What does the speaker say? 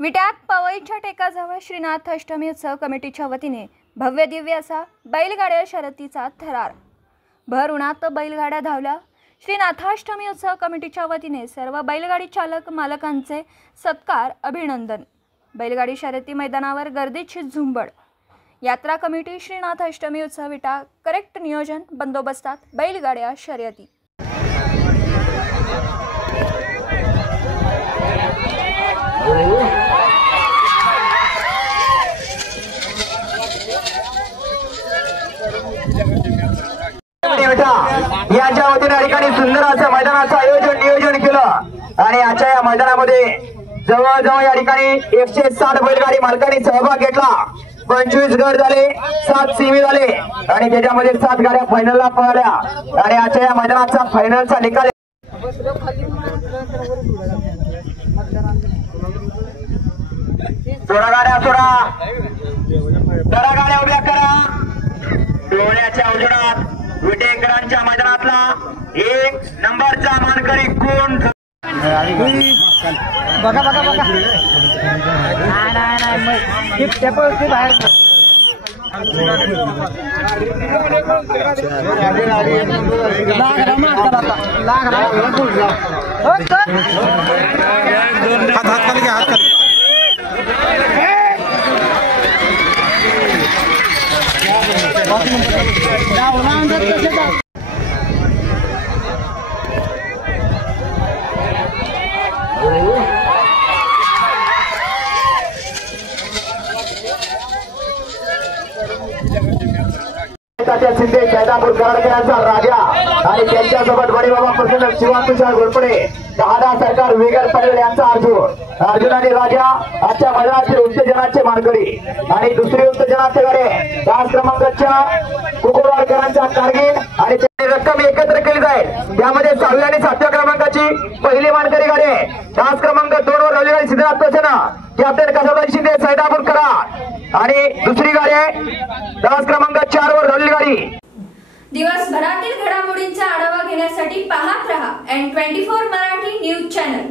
विट्यात पवईच्या टेकाजवळ श्रीनाथ अष्टमी उत्सव कमिटीच्या वतीने भव्य दिव्य असा बैलगाड्या शर्यतीचा थरार। भर उन्हात बैलगाड्या धावल्या। श्रीनाथाष्टमी उत्सव कमिटीच्या वतीने सर्व बैलगाडी चालक मालकांचे सत्कार अभिनंदन। बैलगाडी शर्यती मैदानावर गर्दीची झुंबड। यात्रा कमिटी श्रीनाथ अष्टमी उत्सव विटा करेक्ट नियोजन बंदोबस्तात बैलगाड्या शर्यती। यांच्या वतीने ठिकाणी सुंदर असं मैदानाचं नियोजन केलं आणि आजच्या या मैदानामध्ये जवळजवळ या ठिकाणी 160 बैलगाडी मालकांनी सहभाग घेतला। 25 गट झाले, 7 सेमी झाले आणि त्याच्यामध्ये 7 गाड्या फायनलला पळाल्या आणि आजच्या या मैदानाचा फायनलचा निकाल सोडा गाड्या सोडा, दरा गाड्या उभ्या करा। डोळ्याच्या उजेडात विटेकरांच्या मैदानातला 1 नंबरचा मानकरी कोण? बघा बघा बघा, नाही बाहेर हात खाली घ्या, हात खाली। शिंदे कैदापूर कराडकरांचा राजा आणि त्यांच्यासोबत बडीबाबा प्रसन्न शिवांतुषार घोरपडे 10 सरकार वेगर पटेल यांचा अर्जुन आणि राजा आजच्या मैदानाचे उत्तेजनाचे मानकरी आणि दुसरी उत्तेजनाचे गाडे 10 क्रमांकाच्या कुकुरवाडकरांचा कारगिल आणि रक्कम एकत्र केली जाईल। त्यामध्ये 6व्या आणि 7व्या क्रमांकाची पहिली मानकरी गाडी 10 क्रमांक 2 वर रवली गाडी सिद्धनाथ प्रसन्न कॅप्टन कसबराज शिंदे सैदापूर कराड आणि दुसरी गाडी 10 क्रमांक 4 वर रवली गाडी। दिवसभरातील घडामोडींचा आढावा घेण्यासाठी पाहत रहा N24 मराठी न्यूज चॅनल।